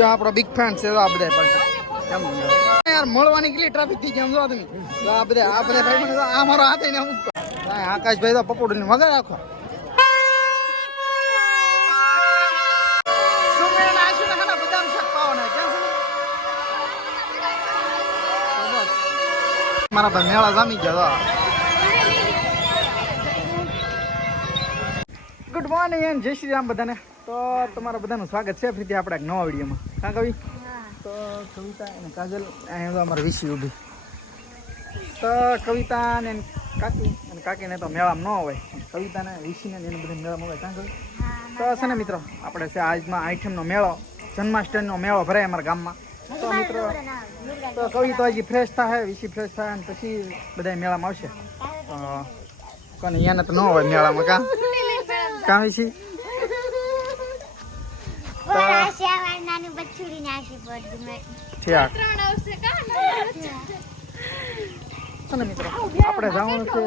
જો આપણો big fan છે આ બધા પણ એમ યાર, મળવાની કેટલી ટ્રાફિક થઈ એમ જો તમે તો આ બધા આ બધા ભાઈ આ મારો હાથ એને અમુક આકાશભાઈ તો પપોડું વગર રાખો મારા ભાઈ મેળા જામી ગયા ગુડ મોર્નિંગ જય શ્રી રામ બધાને. તો તમારા બધાનું સ્વાગત છે. ફરીથી આપણે નવા વિડીયોમાં. કાં કવિ? તો કવિતા અને કાજલ અહીંયા તો અમારે વિસી ઊભી. તો કવિતા ને કાકી અને કાકીને તો મેળામાં ન હોય. કવિતાને વિસીને એને બધા મેળામાં હોય. કાં કવિ? તો છે ને મિત્રો આપણે છે આજમાં આઈટમનો મેળો જન્માષ્ટમીનો મેળો ભરાય અમારા ગામમાં. તો મિત્રો તો કવિ તો હજી ફ્રેશ થાય વિસી ફ્રેશ થાય અને પછી બધા મેળામાં આવશે. તો કોને અહીંયાને તો ન હોય મેળામાં કાં? કાં વિસી? નાનું બચ્ચુડી નાખી પડતું મેં. ઠીક ને મિત્રો આપણે જવાનું છે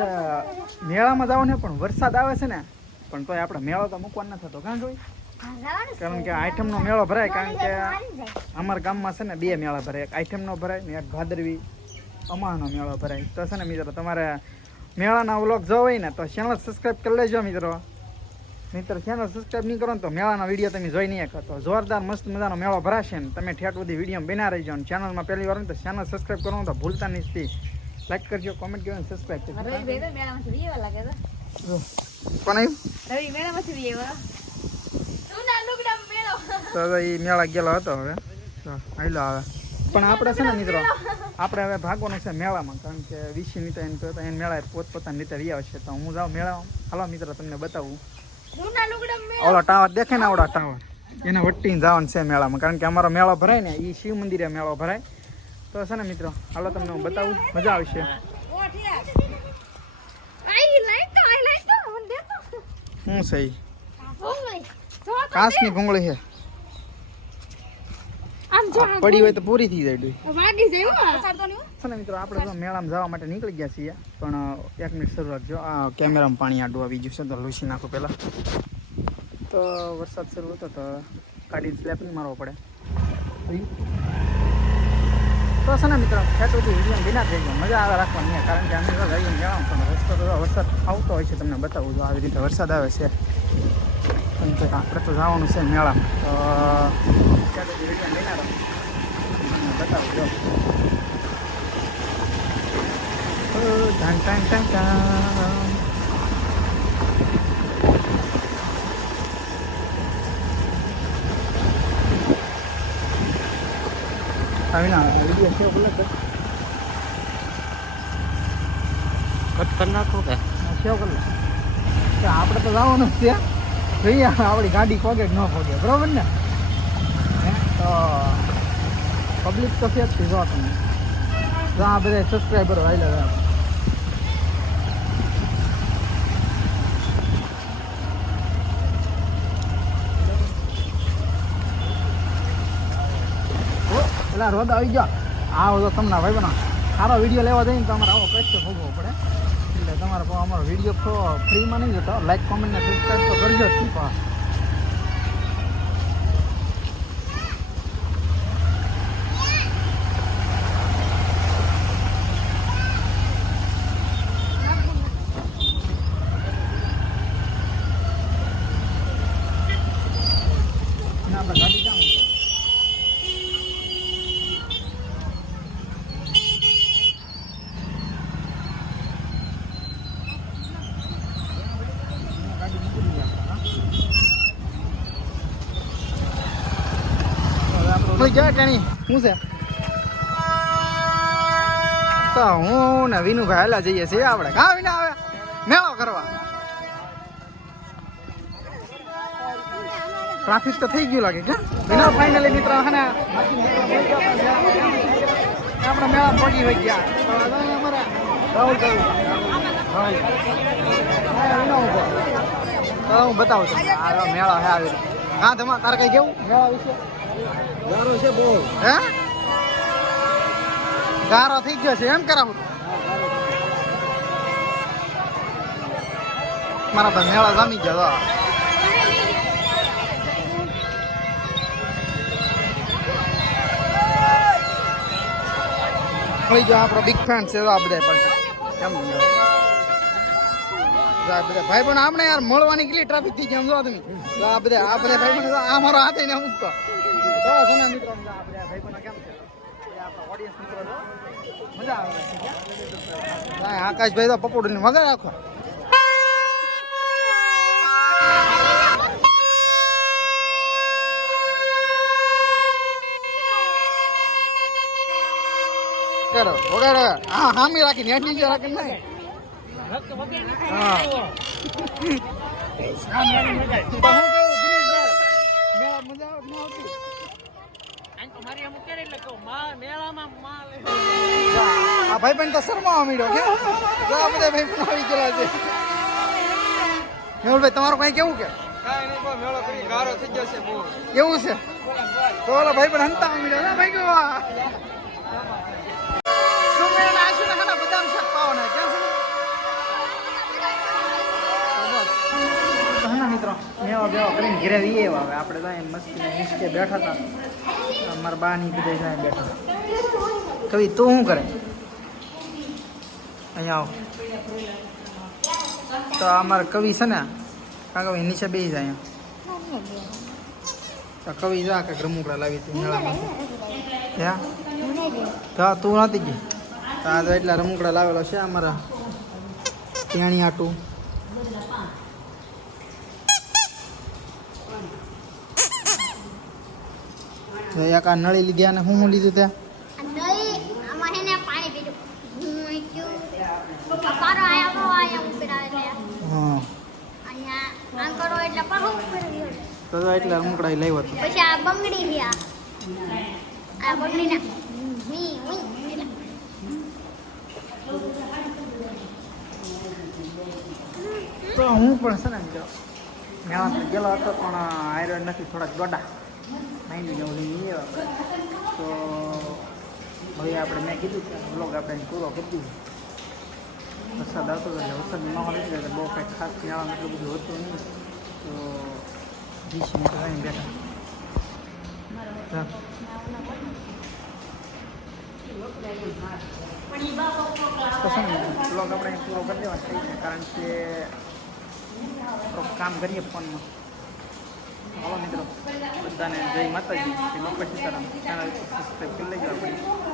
મેળામાં જવાનું પણ વરસાદ આવે છે ને પણ તોય આપણે મેળો તો મૂકવાનો ન થતો. કાં જોઈ કારણ કે આઈટમનો મેળો ભરાય કારણ કે અમારા ગામમાં છે ને બે મેળા ભરાય. એક આઈટમનો ભરાય ને એક ભાદરવી અમાનો મેળો ભરાય. તો છે ને મિત્રો તમારે મેળાના વ્લોગ જોવો હોય ને તો ચેનલ સબસ્ક્રાઈબ કરી લેજો મિત્રો. મિત્રો ચેનલ સબસ્ક્રાઈબ નહીં કરો ને તો મેળાના વીડિયો તમે જોઈ નહીં શકો. તો જોરદાર મસ્ત મજાનો મેળો ભરાશે ને તમે ઠેઠ બધી વીડિયો બના રહીજો અને ચેનલમાં પહેલી વાર તો ચેનલ સબસ્ક્રાઈબ કરવાનું તો ભૂલતા નહીં લાઈક કરજો કોમેન્ટ કરજો સબસ્ક્રાઈબ કરજો. કોણ આવ્યું? તો હવે એ મેળા ગયેલો હતો હવે. હાલો આવે. પણ આપણે છે ને મિત્રો આપણે હવે ભાગવાનું છે મેળામાં કારણ કે વિશી નીતા એમ તો એને મેળા પોતપોતાની રીતે રહ્યા છે. તો હું જાઉં મેળામાં. હાલો મિત્રો તમને બતાવું. ઓલો ટાવર દેખે ને આવડા ટાવર? એને વટીને જવાનું છે મેળામાં. કારણ કે અમારો મેળો ભરાય ને એ શિવ મંદિરે મેળો ભરાય. તો છે ને મિત્રો હાલો તમને હું બતાવું. મજા આવશે. શું સહી કાસની ભૂંગળી છે. પડી હોય તો પૂરી થઈ જાય ડોઈ. મિત્રો આપણે તો મેળામાં જવા માટે નીકળી ગયા છીએ. પણ એક મિનિટ શરૂ રાખજો આ કેમેરામાં પાણી આડું આવી ગયું છે તો લૂસી નાખો પહેલાં. તો વરસાદ શરૂ હતો તો ગાડી સ્લેપિંગ મારવો પડે. તો છે ને મિત્રો ખેતર સુધી વીડિયો બિના થઈ ગયો. મજા આવે રાખવાની કારણ કે અમે જઈએ મેળામાં પણ રસ્તો તો વરસાદ આવતો હોય છે તમને બતાવું જો આવી રીતે વરસાદ આવે છે. કેમ કે આપણે તો જવાનું છે મેળામાં. તો tan. આવી ના વીડિયો છે બોલે તો કટ કરી નાખો કે સેવ કરી આપણે તો જવાનું છે જોઈએ આપણી ગાડી ખોગે ન ખોગે બરોબર ને પબ્લિક તો છે જ તે જો તમે જો આ બધા સબસ્ક્રાઈબરો આવેલા છે પેલા રોદ આવી ગયા. આવો તો તમને ભાઈ બના. સારો વીડિયો લેવા જઈને તમારે આવો કષ્ટ ભોગવવો પડે. એટલે તમારે અમારો વીડિયો ફ્રીમાં નહીં જતો. લાઈક કોમેન્ટ ને સબસ્ક્રાઈબ તો કરજો જ તી પણ ના આપણે ગાડી ક્યાં મૂકી? ગાડી મૂકી દઈએ આપણે, હા? આપણો ટાણી શું છે? તો હું ને વિનુભાઈ હાલા જઈએ છીએ આપણે કા વિના આવે. મેળો કરવા. ટ્રાફિક તો થઈ ગયું લાગે કે? વિના ફાઇનલી મિત્રો હે આપણે મેળા પહોંચી વઈ ગયા. અમારા રાહુલ ભાઈ હા, વિનો હું બતાવું તમને આ મેળા હે આવી હા તમારે તારે કઈ કેવું મેળા વિશે ગારો છે બહુ. હે? ગારો થઈ ગયો છે. એમ કરાવું મારા ધનેળા જામી ગયા હતા મળી આપણો બિગ છે આ બધા પણ. કેમ બધા ભાઈ પણ આપણે યાર મળવાની કેટલી ટ્રાફિક થઈ ગઈ સમજો તમે. આ બધા ભાઈ પણ આ મારો હાથે એને મૂકતો તો સોના મિત્રો સમજો આ બધા ભાઈ પણ કેમ છે? આપણા આકાશભાઈ તો પકોડી મગર રાખો. કરો વગાડો. હા હામી રાખી નેટ નીચે રાખી નહીં હા પણ હું કેવું, દિનેશભાઈ? મેળા મજા આવે કે ના આવતી? આ ભાઈ પણ તો શરમાવા કે જો આ બધા ભાઈ પણ આવી ગયેલા છે. મેહુલભાઈ તમારું કઈ કેવું કે? કાંઈ નહીં બસ મેળો કરી ગારો થઈ ગયો છે બહુ કેવું છે? તો ઓલા ભાઈ પણ હંતા માંડ્યો ના ભાઈ કેવા મેં આશું ખાના બદામ શેક પાવાના કેમ મિત્રો મેવા બેવા કરીને ઘરે રહીએ હવે. આપણે તો મસ્તી નીચે બેઠા હતા. મારા બા ની બધા જાય બેઠા કવિ, તું શું કરે? અહીંયા આવો. તો અમારા કવિ છે ને કાં કવિ નીચે બેસી જાય તો કવિ જા કે રમુકડા લાવી તું મેળામાં હે? તો નથી ગઈ? આ એટલા રમુકડા લાવેલો છે અમારા ત્યાણી આટું. આ નળી લીધી અને હું શું લીધું ત્યાં? તો તો એટલા રમકડા લાવ્યો હતો પછી આ બંગડી છે આ આ બંગડી ના મી મી એટલે તો હું પણ છે ને જો મેળા ગયેલો હતો પણ આયરન નથી થોડાક દોડા માઇન્ડ જેવું લઈને આવ્યા આપણે તો હવે આપણે મેં કીધું કે બ્લોગ આપણે પૂરો કરી દીધો. વરસાદ આવતો હતો એટલે વરસાદની માહોલ એટલે એટલે બહુ કંઈક ખાસ મેળામાં એટલું બધું હતું નહીં. તો વીસ મિનિટ અહીં બેઠા. બ્લોગ આપણે પૂરો કરી દેવા થઈ છે કારણ કે કામ કરીએ ફોનમાં. હલો મિત્રો બધાને જય માતાજી. શ્રી બાપા સીતારામ ચેનલ સબસ્ક્રાઈબ કરી લેજો આપણી.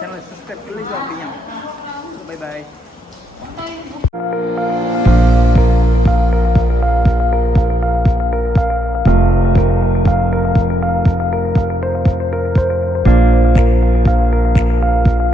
ચેનલ સબસ્ક્રાઈબ કરી લેજો આપણી અહીંયા બાય બાય